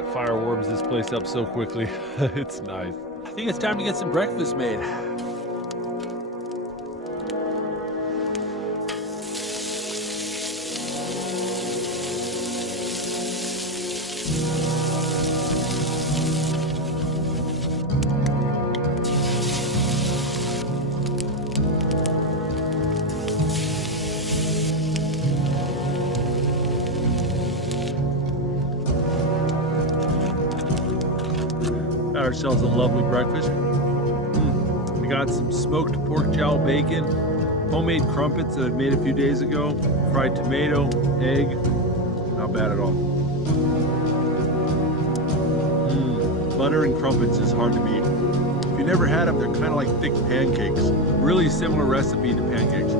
that fire warms this place up so quickly. It's nice. I think it's time to get some breakfast made. Got ourselves a lovely breakfast. We got some smoked pork jowl bacon, homemade crumpets that I made a few days ago, fried tomato, egg. Not bad at all. Butter and crumpets is hard to beat. If you never had them, they're kind of like thick pancakes. Really similar recipe to pancakes.